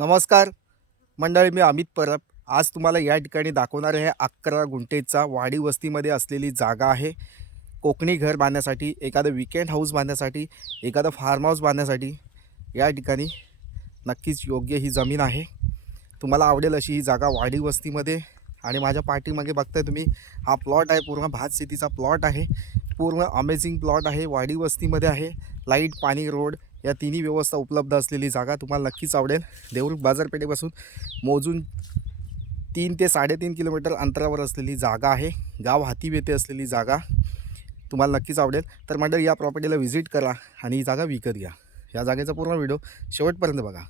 नमस्कार मंडळी, मी अमित परब. आज तुम्हाला या ठिकाणी दाखवणार आहे 11 गुंठेचा वाडी वस्तीमध्ये असलेली जागा आहे. कोकणी घर बांधण्यासाठी, एखादं वीकेंड हाऊस बांधण्यासाठी, एखादं फार्म हाऊस बांधण्यासाठी या ठिकाणी नक्कीच योग्य ही जमीन आहे. तुम्हाला आवडेल अशी ही जागा वाडी वस्तीमध्ये. आणि माझ्या पाठीमागे बघताय तुम्ही, हा प्लॉट आहे, पूर्ण भात शेतीचा प्लॉट आहे. पूर्ण अमेझिंग प्लॉट आहे, वाडी वस्तीमध्ये आहे. लाईट, पाणी, रोड या तिन्ही व्यवस्था उपलब्ध असलेली जागा तुम्हाला नक्कीच आवडेल. देवरुख बाजारपेठेपासून मोजून 3 ते 3.5 किलोमीटर अंतरावर असलेली जागा आहे. गाव हाती येथे असलेली जागा तुम्हाला नक्कीच आवडेल. तर मंडळी, या प्रॉपर्टीला व्हिजिट करा आणि ही जागा विकत घ्या. या जागेचा पूर्ण व्हिडिओ शेवटपर्यंत बघा.